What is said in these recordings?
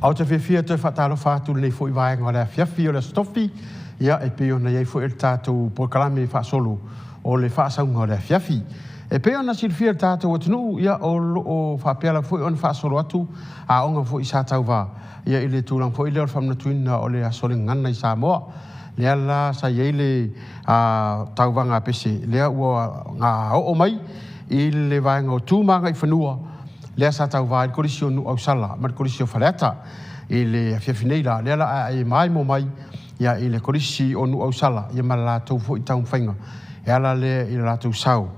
Au te whiwhia te whataro whātu nei fo I waenga rea whiawhi o le stofi, ia e peo na iei fo il tātou pokalame whaasolo o le whaasaunga rea whiawhi. E peo na silwhia tātou atunu, ia o whapeala fo I on whaasolo atu, a onga fo I sātau wā, ia I le tūrang fo I leo whamna tuina o le asole ngana I Samoa. Lea la sa iei le tauwanga pese, lea ua ngā o mai, I le waenga o tūmanga I whanua, lea sa tau vai korisi o nu au sala ma korisi o fareta I le fiafineira lea la ai mai mo mai ia I le korisi o nu au sala ia mala tau fo I tau whainga e ala le I la tau sau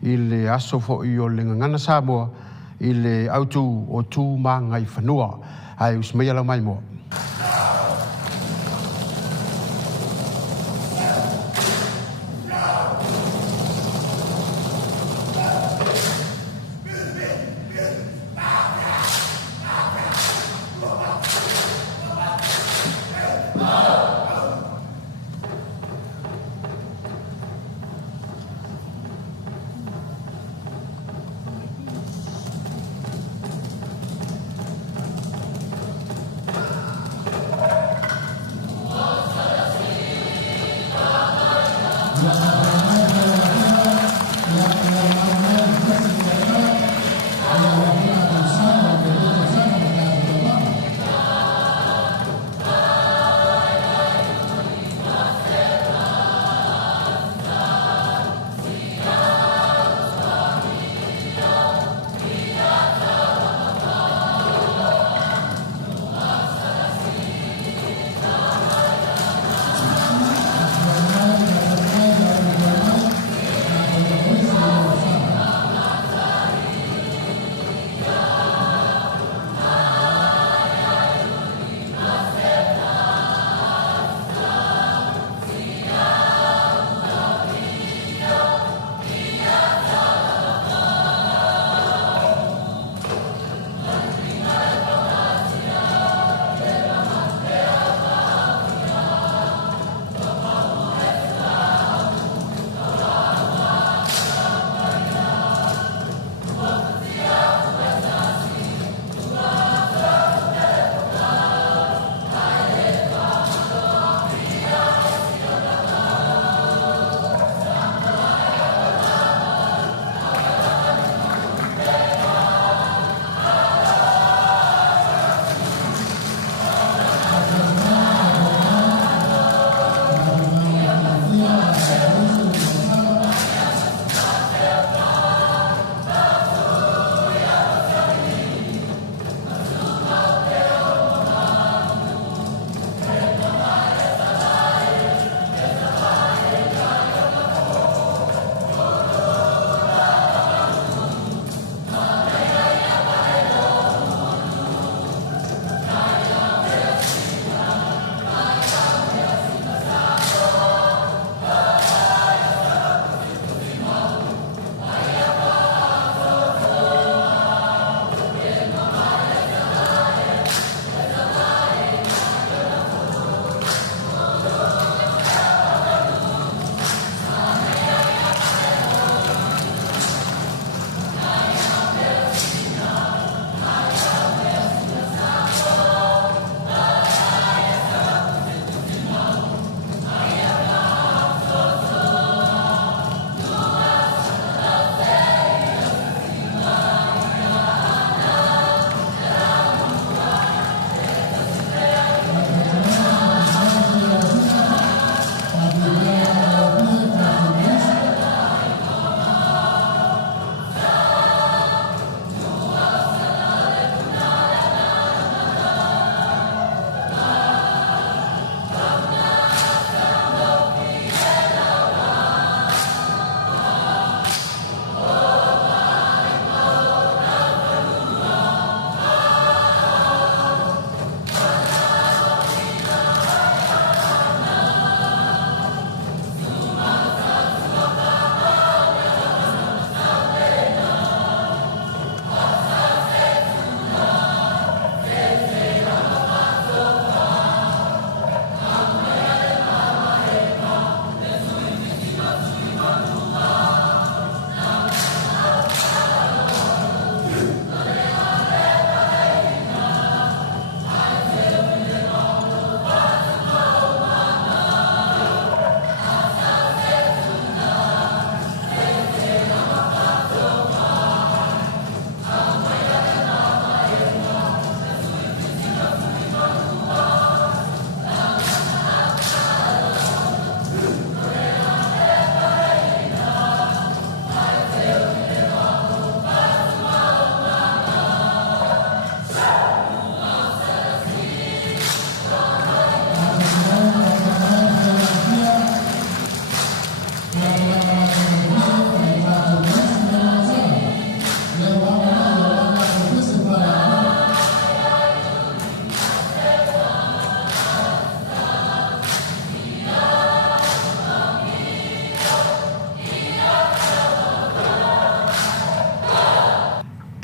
I le aso fo I o le ngana Samoa I le autu o tu manga I whanua ai usmai ala mai mo.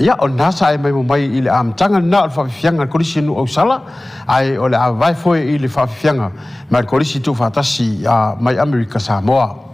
ia o nasa e mai mai i le amtanga na o whawhianga korisi nu o sala ai o le a vai foi i le whawhianga mai korisi tu whatasi mai Amerika Samoa.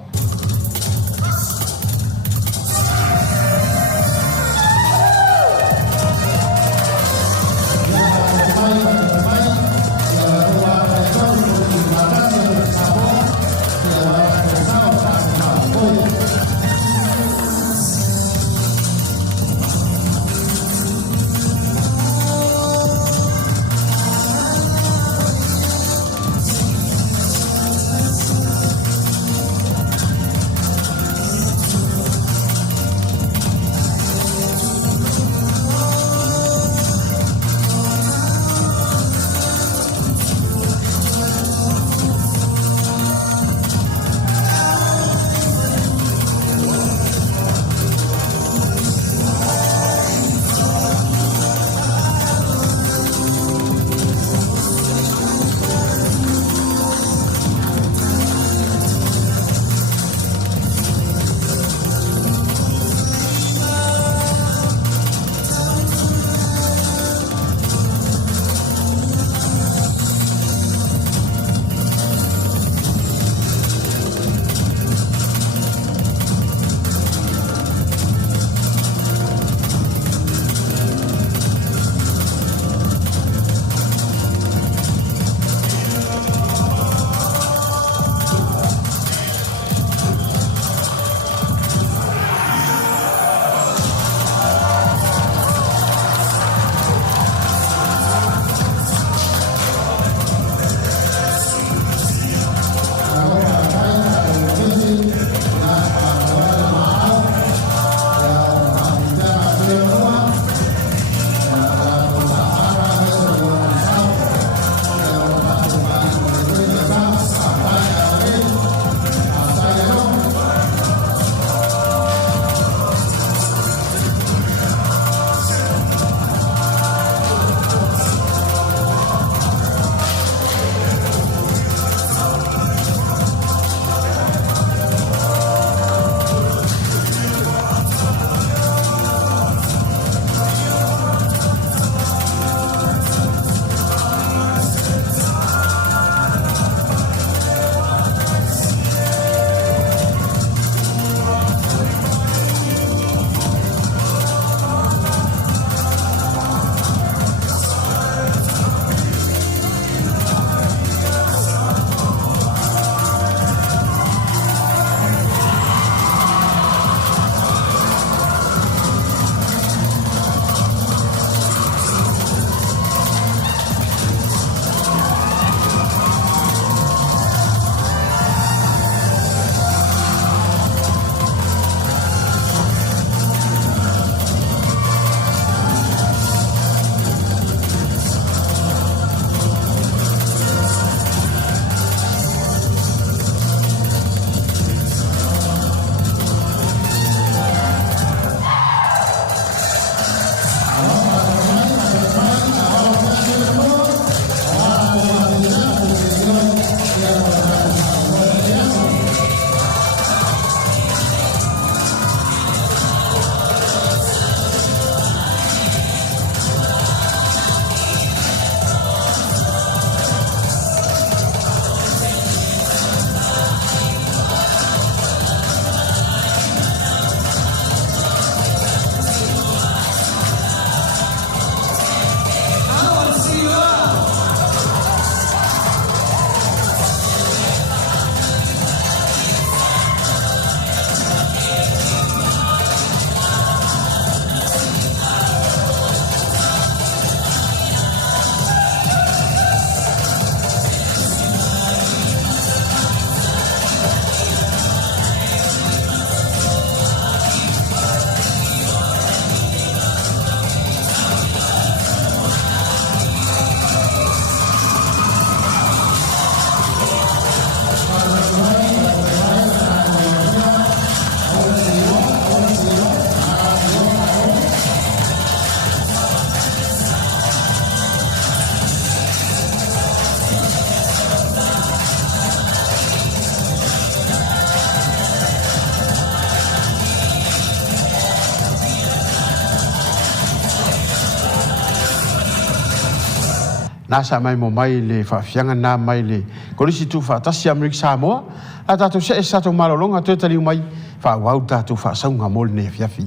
nasa mai mo mai le whaafianga nā mai le korisi tu whaatasi Amerika Samoa a tātou se e sato malolonga tōtari mai whaawau tātou whaasaunga mōle ne fiafi.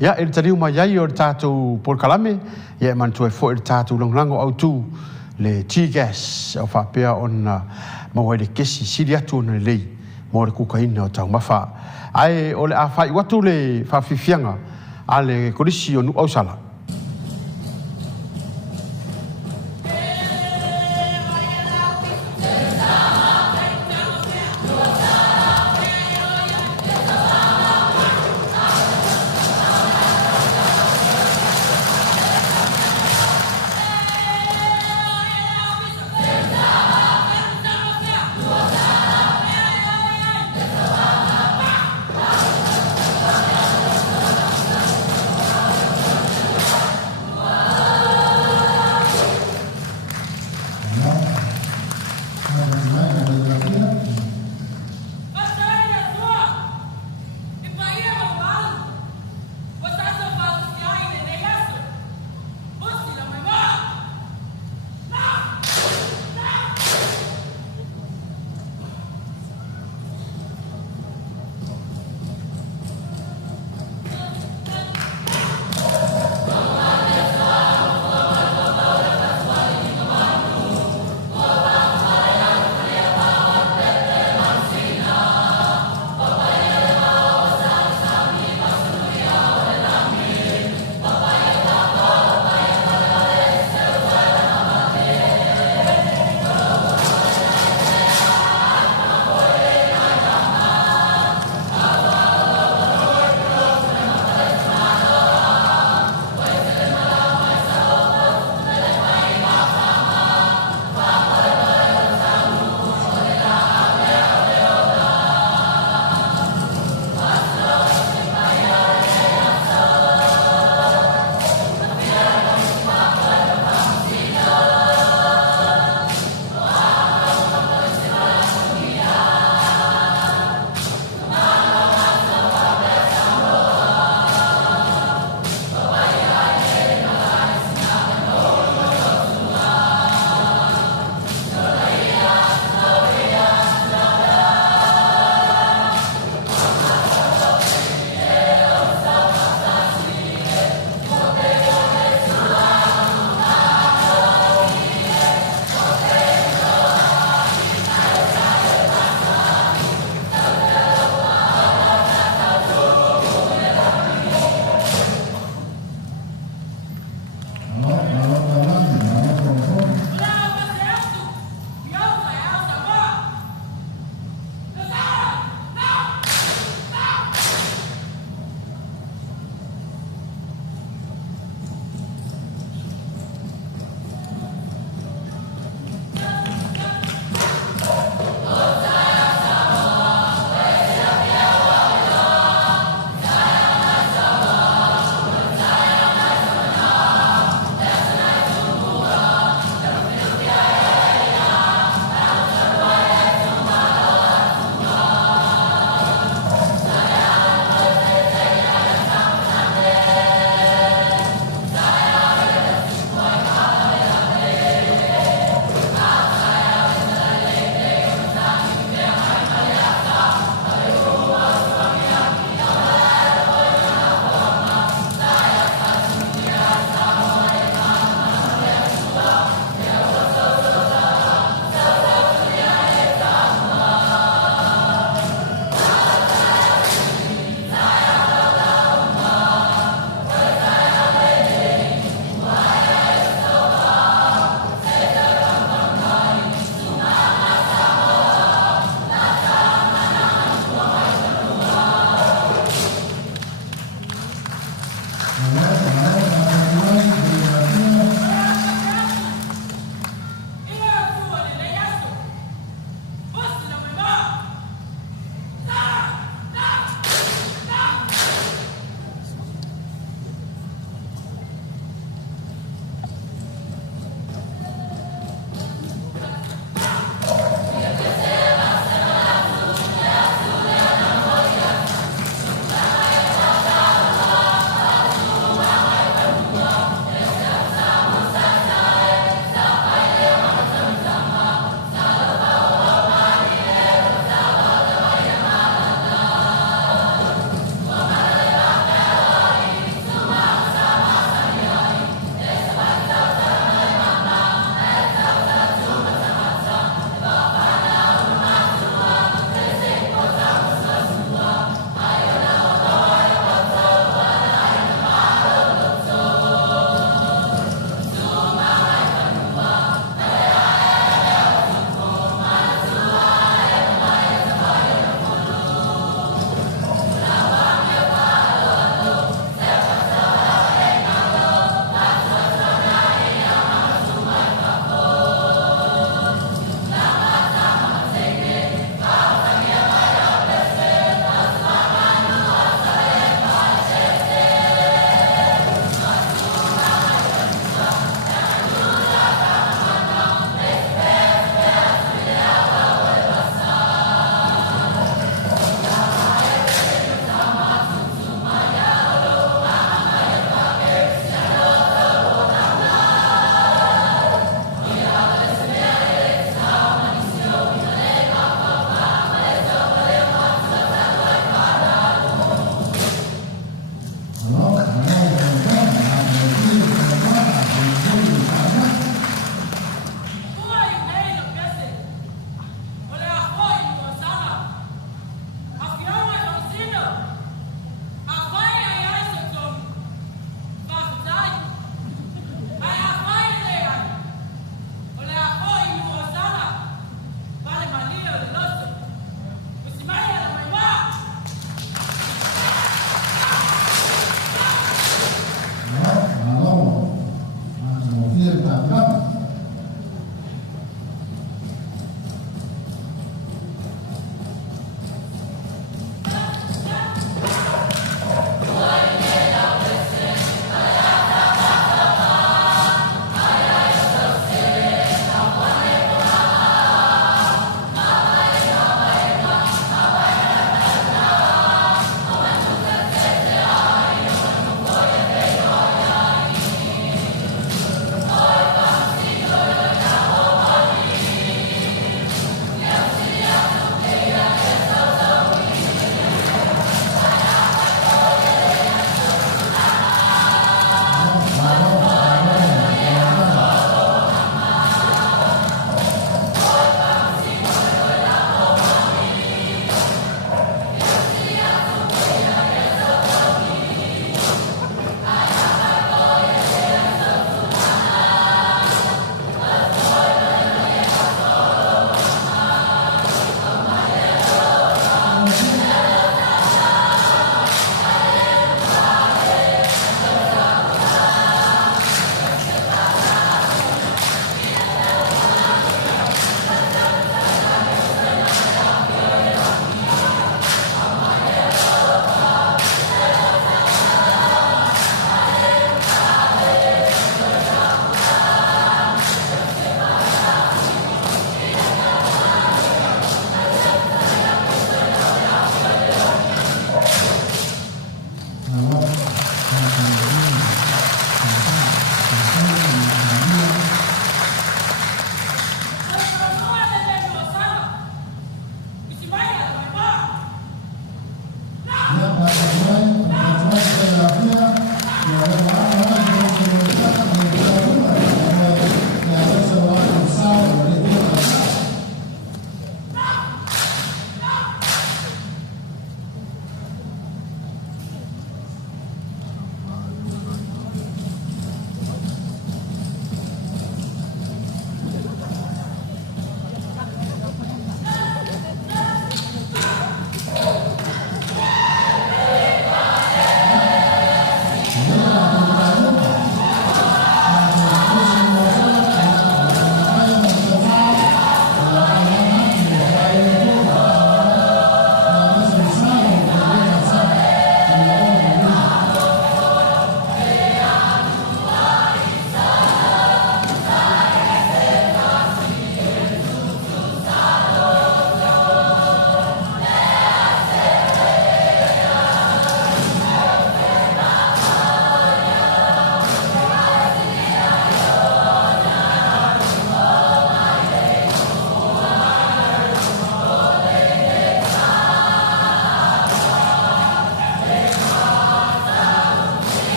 Ia, e tariu mai ai o le tātou Polokalame, ia e mantua e fo e le tātou langlango au tū le T-gas o whapea ona mawai le kesi siri atu ona le lei mo le kukaina o tau mawha. Ai o le a whai watu le whawhiwhianga a le korisi o nu ausala.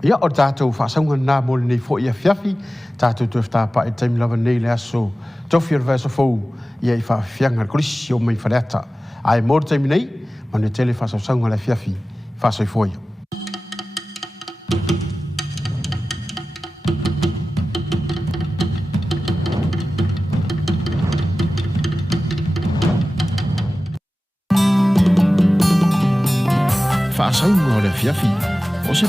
Ia o tātou whaasaunga nā mōle nei fo ia fiafi, tātou tuafta pa e taimi lava nei le aso, tofi ar vesa fou, ia I whaafianga krisi o mai whareata. Ai mōre taimi nei, manu tele whaasaunga le fiafi, whaasoi foia. Whaasaunga le fiafi, o se